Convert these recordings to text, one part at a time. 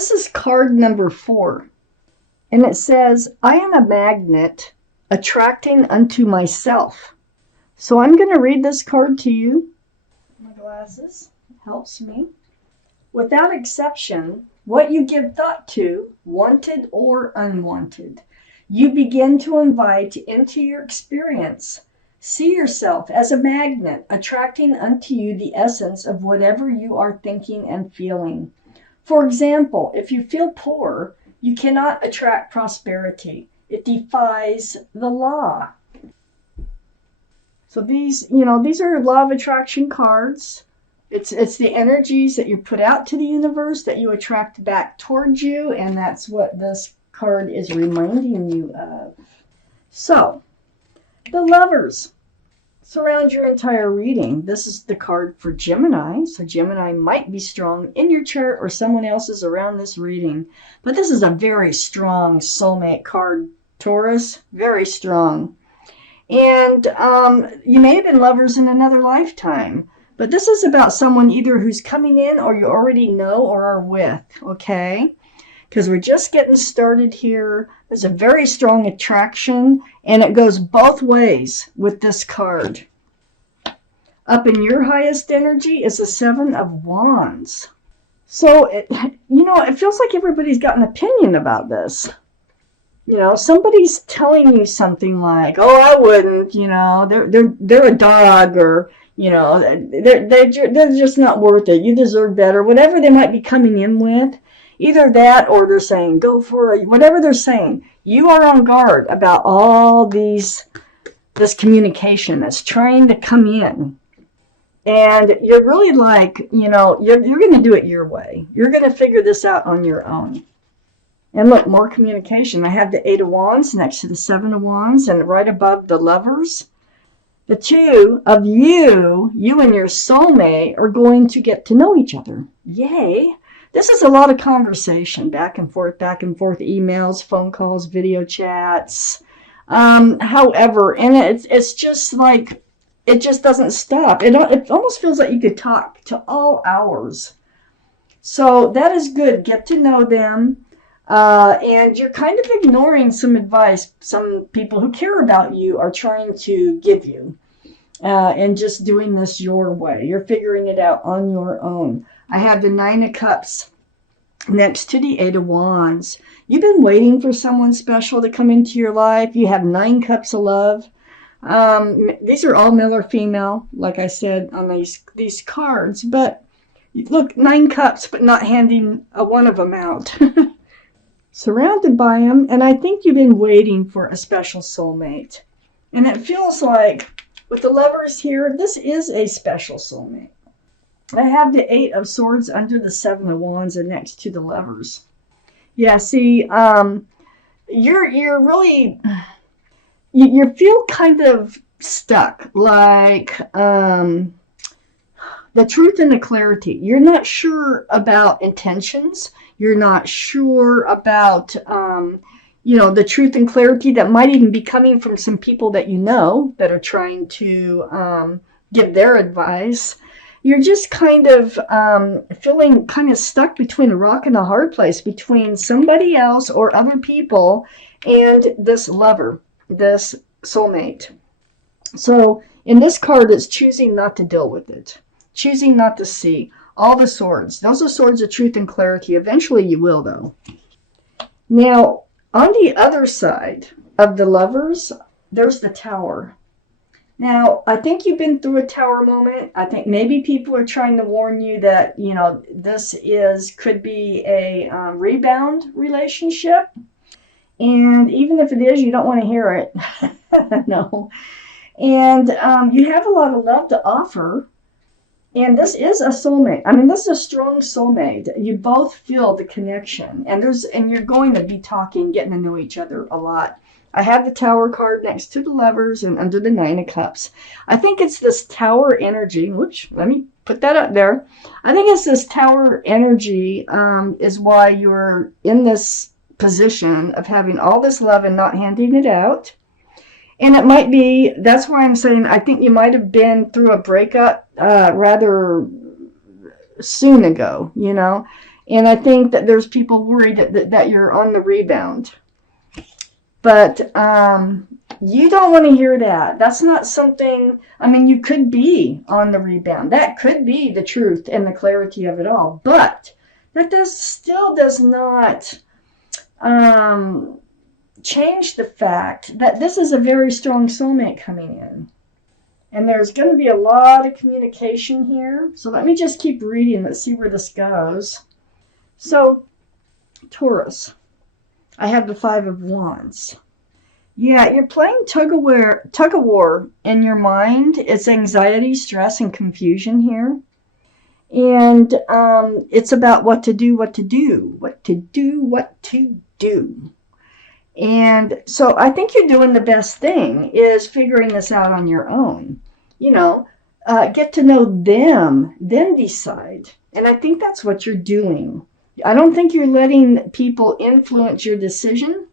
This is card number 4. And it says, I am a magnet attracting unto myself. So I'm going to read this card to you. My glasses helps me. Without exception, what you give thought to, wanted or unwanted, you begin to invite into your experience. See yourself as a magnet attracting unto you the essence of whatever you are thinking and feeling. For example, if you feel poor, you cannot attract prosperity. It defies the law. So these are law of attraction cards. It's the energies that you put out to the universe that you attract back towards you, and that's what this card is reminding you of. So, the Lovers surround your entire reading. This is the card for Gemini, so Gemini might be strong in your chart or someone else's around this reading. But this is a very strong soulmate card, Taurus, very strong. And you may have been lovers in another lifetime. But this is about someone either who's coming in or you already know or are with, okay? Because we're just getting started here. There's a very strong attraction, and it goes both ways with this card. Up in your highest energy is the 7 of Wands. So, it feels like everybody's got an opinion about this. Somebody's telling you something like, oh, I wouldn't, they're a dog, or they're just not worth it. You deserve better. Whatever they might be coming in with, either that or they're saying, go for it. Whatever they're saying, you are on guard about all this communication that's trying to come in. And you're really like, you're going to do it your way. You're going to figure this out on your own. And look, more communication. I have the 8 of Wands next to the 7 of Wands and right above the Lovers. The 2 of you and your soulmate are going to get to know each other. Yay. This is a lot of conversation, back and forth, emails, phone calls, video chats. However, and it's just like, it just doesn't stop. It almost feels like you could talk to all hours. So that is good. Get to know them. And you're kind of ignoring some advice some people who care about you are trying to give you. And just doing this your way. You're figuring it out on your own. I have the 9 of Cups next to the 8 of Wands. You've been waiting for someone special to come into your life. You have 9 cups of love. These are all male or female, like I said on these cards. But look, 9 cups, but not handing one of them out. Surrounded by them, and I think you've been waiting for a special soulmate. And it feels like, with the Lovers here, this is a special soulmate. I have the 8 of Swords under the 7 of Wands and next to the Lovers. Yeah, see, you're really, you feel kind of stuck, like the truth and the clarity. You're not sure about intentions. You're not sure about, the truth and clarity that might even be coming from some people that that are trying to give their advice. You're just kind of feeling kind of stuck between a rock and a hard place, between somebody else or other people and this lover, this soulmate. So in this card, it's choosing not to deal with it, choosing not to see. All the swords. Those are swords of truth and clarity. Eventually you will, though. Now, on the other side of the Lovers, there's the Tower. Now, I think you've been through a Tower moment. I think maybe people are trying to warn you that, this could be a rebound relationship. And even if it is, you don't want to hear it. No. And you have a lot of love to offer. And this is a soulmate. I mean, this is a strong soulmate. You both feel the connection. And you're going to be talking, getting to know each other a lot. I have the Tower card next to the Lovers and under the 9 of Cups. I think it's this Tower energy, which, let me put that up there. I think it's this Tower energy is why you're in this position of having all this love and not handing it out. And it might be, that's why I'm saying, I think you might have been through a breakup rather soon ago, And I think that there's people worried that you're on the rebound. But you don't want to hear that. That's not something, I mean, you could be on the rebound. That could be the truth and the clarity of it all. But that still does not change the fact that this is a very strong soulmate coming in. And there's going to be a lot of communication here. So let me just keep reading. Let's see where this goes. So, Taurus, I have the Five of Wands. Yeah, you're playing tug of war in your mind. It's anxiety, stress, and confusion here. And it's about what to do. And so I think you're doing the best thing is figuring this out on your own. Get to know them, then decide. And I think that's what you're doing. I don't think you're letting people influence your decision.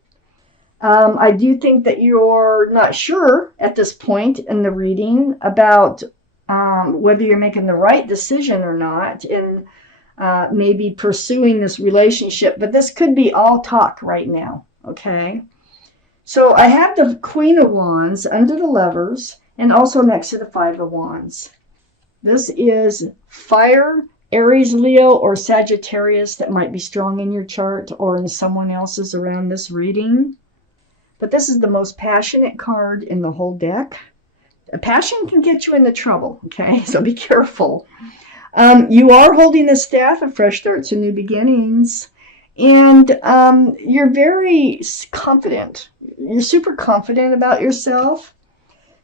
I do think that you're not sure at this point in the reading about whether you're making the right decision or not in maybe pursuing this relationship. But this could be all talk right now, okay? So I have the Queen of Wands under the Lovers and also next to the Five of Wands. This is fire, Aries, Leo, or Sagittarius that might be strong in your chart or in someone else's around this reading. But this is the most passionate card in the whole deck. Passion can get you into trouble, okay? So be careful. You are holding the staff of fresh starts and new beginnings. And you're very confident. You're super confident about yourself.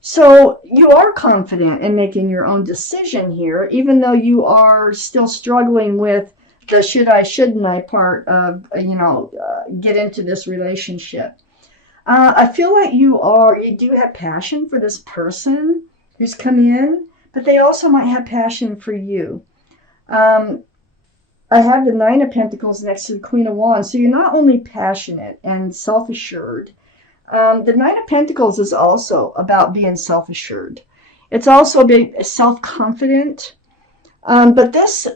So you are confident in making your own decision here, even though you are still struggling with the should I, shouldn't I part of, get into this relationship. I feel like you do have passion for this person who's come in, but they also might have passion for you. I have the Nine of Pentacles next to the Queen of Wands, so you're not only passionate and self-assured. The Nine of Pentacles is also about being self-assured. It's also being self-confident. But this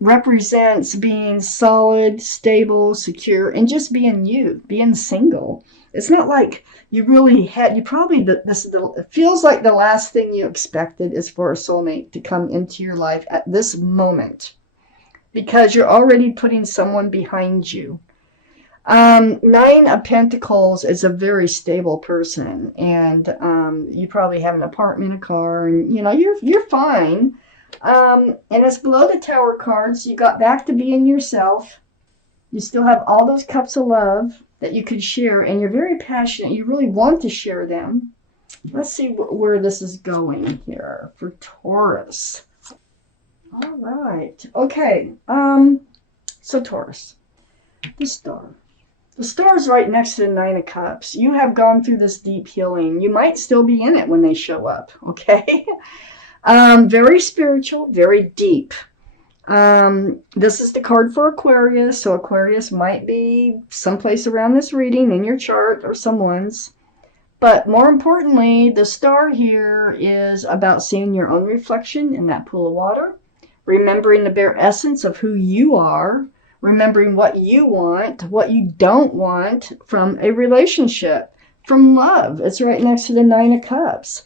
represents being solid, stable, secure, and just being you, being single. It's not like you really had, it feels like the last thing you expected is for a soulmate to come into your life at this moment, because you're already putting someone behind you. Nine of Pentacles is a very stable person, and you probably have an apartment, a car, and you're fine. And it's below the Tower cards. You got back to being yourself. You still have all those cups of love that you could share, and you're very passionate. You really want to share them. Let's see where this is going here for Taurus. All right. Okay. So Taurus, the Star. The Star is right next to the Nine of Cups. You have gone through this deep healing. You might still be in it when they show up, okay? Very spiritual, very deep. This is the card for Aquarius, so Aquarius might be someplace around this reading in your chart or someone's. But more importantly, the Star here is about seeing your own reflection in that pool of water, remembering the bare essence of who you are, remembering what you want, what you don't want from a relationship, from love. It's right next to the Nine of Cups.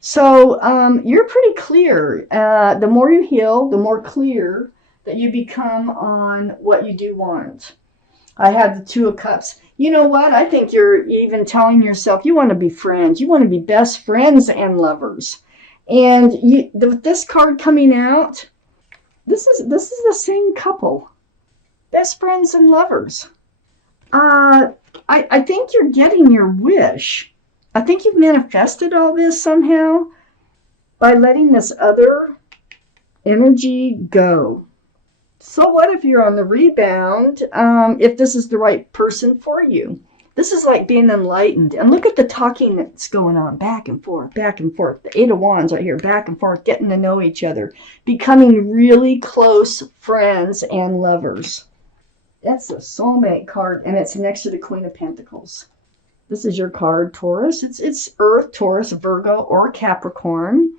So you're pretty clear. The more you heal, the more clear that you become on what you do want. I have the Two of Cups. You know what? I think you're even telling yourself you want to be friends. You want to be best friends and lovers. And this card coming out, this is the same couple. Best friends and lovers. I think you're getting your wish. I think you've manifested all this somehow by letting this other energy go. So what if you're on the rebound, if this is the right person for you? This is like being enlightened. And look at the talking that's going on, back and forth, back and forth. The Eight of Wands right here, back and forth, getting to know each other, becoming really close friends and lovers. That's a soulmate card, and it's next to the Queen of Pentacles. This is your card, Taurus. It's Earth, Taurus, Virgo, or Capricorn.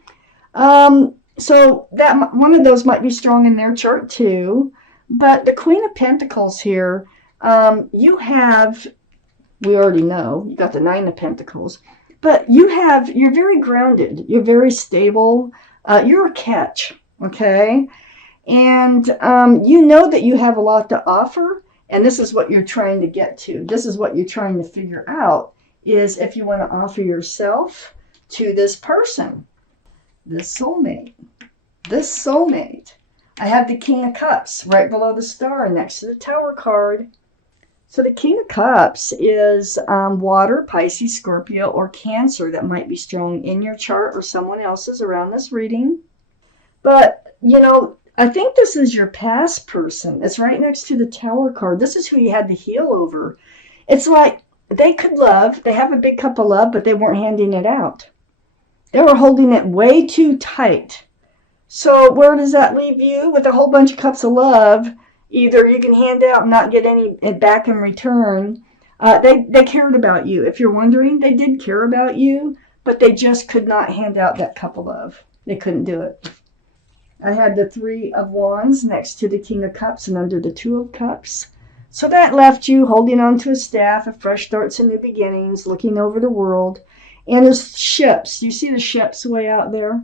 So that one of those might be strong in their chart too. But the Queen of Pentacles here, you have, we already know, you got the Nine of Pentacles, but you're very grounded. You're very stable. You're a catch, okay? And you know that you have a lot to offer, and this is what you're trying to get to. This is what you're trying to figure out, is if you want to offer yourself to this person, this soulmate. This soulmate. I have the King of Cups right below the star next to the Tower card. So the King of Cups is water, Pisces, Scorpio, or Cancer that might be strong in your chart or someone else's around this reading. But, you know, I think this is your past person. It's right next to the Tower card. This is who you had to heal over. It's like they could love. They have a big cup of love, but they weren't handing it out. They were holding it way too tight. So where does that leave you? With a whole bunch of cups of love, either you can hand out and not get any back in return. They cared about you. If you're wondering, they did care about you, but they just could not hand out that cup of love. They couldn't do it. I had the Three of Wands next to the King of Cups and under the Two of Cups. So that left you holding on to a staff of fresh starts and new beginnings, looking over the world. And there's ships. You see the ships way out there?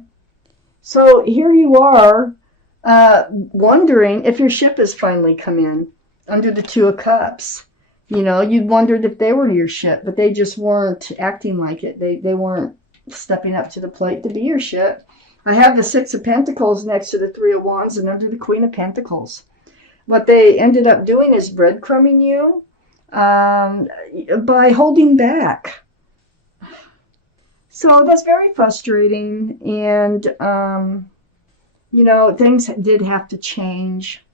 So here you are, wondering if your ship has finally come in under the Two of Cups. You know, you'd wondered if they were your ship, but they just weren't acting like it. They weren't stepping up to the plate to be your ship. I have the Six of Pentacles next to the Three of Wands and under the Queen of Pentacles. What they ended up doing is breadcrumbing you by holding back. So that's very frustrating, and, you know, things did have to change.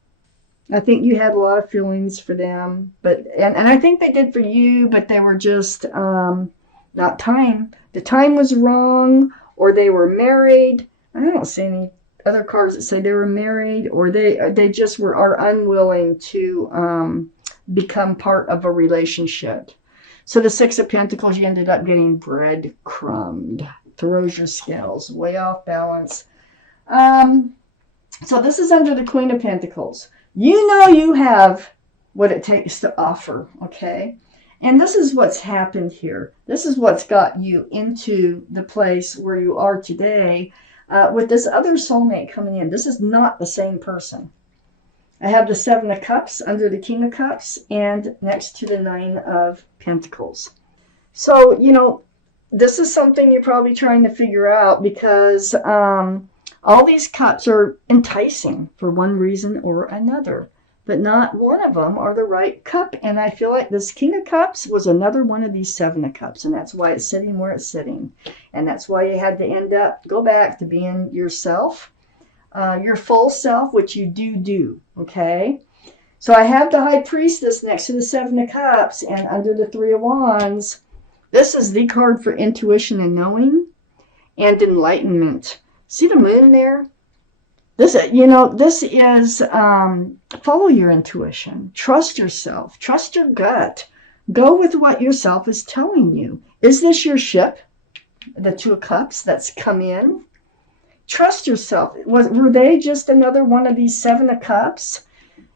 I think you had a lot of feelings for them, and I think they did for you, but they were just not time. The time was wrong, or they were married. I don't see any other cards that say they were married, or they just are unwilling to become part of a relationship. So the Six of Pentacles, you ended up getting breadcrumbed. Throws your scales way off balance. So this is under the Queen of Pentacles. You know you have what it takes to offer, okay? And this is what's happened here. This is what's got you into the place where you are today with this other soulmate coming in. This is not the same person. I have the Seven of Cups under the King of Cups and next to the Nine of Pentacles. So, you know, this is something you're probably trying to figure out because all these cups are enticing for one reason or another, but not one of them are the right cup. And I feel like this King of Cups was another one of these Seven of Cups, and that's why it's sitting where it's sitting. And that's why you had to go back to being yourself. Your full self, which you do, okay? So I have the High Priestess next to the Seven of Cups and under the Three of Wands. This is the card for intuition and knowing and enlightenment. See the moon there? This is follow your intuition. Trust yourself. Trust your gut. Go with what yourself is telling you. Is this your ship? The Two of Cups that's come in? Trust yourself. Were they just another one of these Seven of Cups?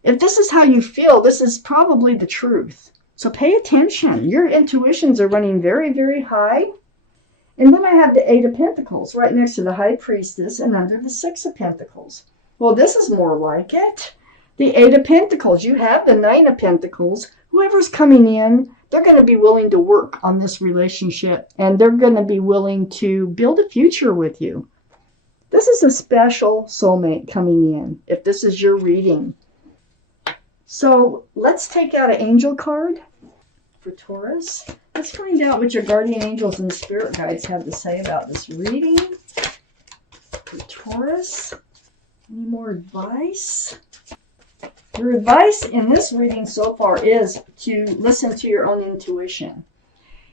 If this is how you feel, this is probably the truth. So pay attention. Your intuitions are running very, very high. And then I have the Eight of Pentacles right next to the High Priestess and under the Six of Pentacles. Well, this is more like it. The Eight of Pentacles. You have the Nine of Pentacles. Whoever's coming in, they're going to be willing to work on this relationship. And they're going to be willing to build a future with you. This is a special soulmate coming in, if this is your reading. So let's take out an angel card for Taurus. Let's find out what your guardian angels and spirit guides have to say about this reading for Taurus. Any more advice? Your advice in this reading so far is to listen to your own intuition.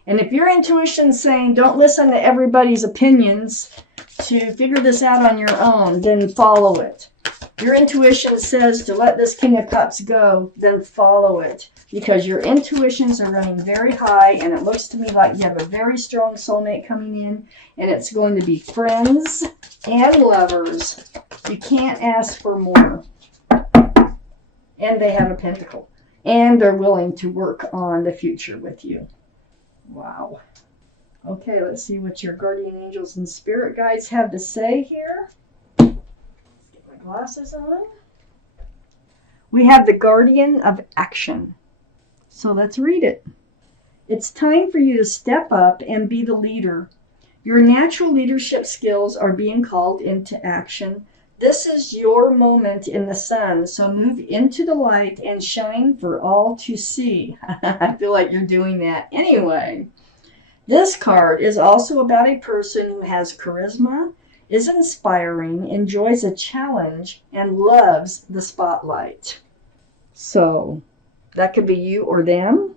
And if your intuition's saying don't listen to everybody's opinions to figure this out on your own, then follow it. Your intuition says to let this King of Cups go, then follow it. Because your intuitions are running very high, and it looks to me like you have a very strong soulmate coming in, and it's going to be friends and lovers. You can't ask for more. And they have a pentacle. And they're willing to work on the future with you. Wow. Okay, let's see what your guardian angels and spirit guides have to say here. Get my glasses on. We have the guardian of action. So let's read it. It's time for you to step up and be the leader. Your natural leadership skills are being called into action. This is your moment in the sun, so move into the light and shine for all to see. I feel like you're doing that anyway. This card is also about a person who has charisma, is inspiring, enjoys a challenge, and loves the spotlight. So that could be you or them.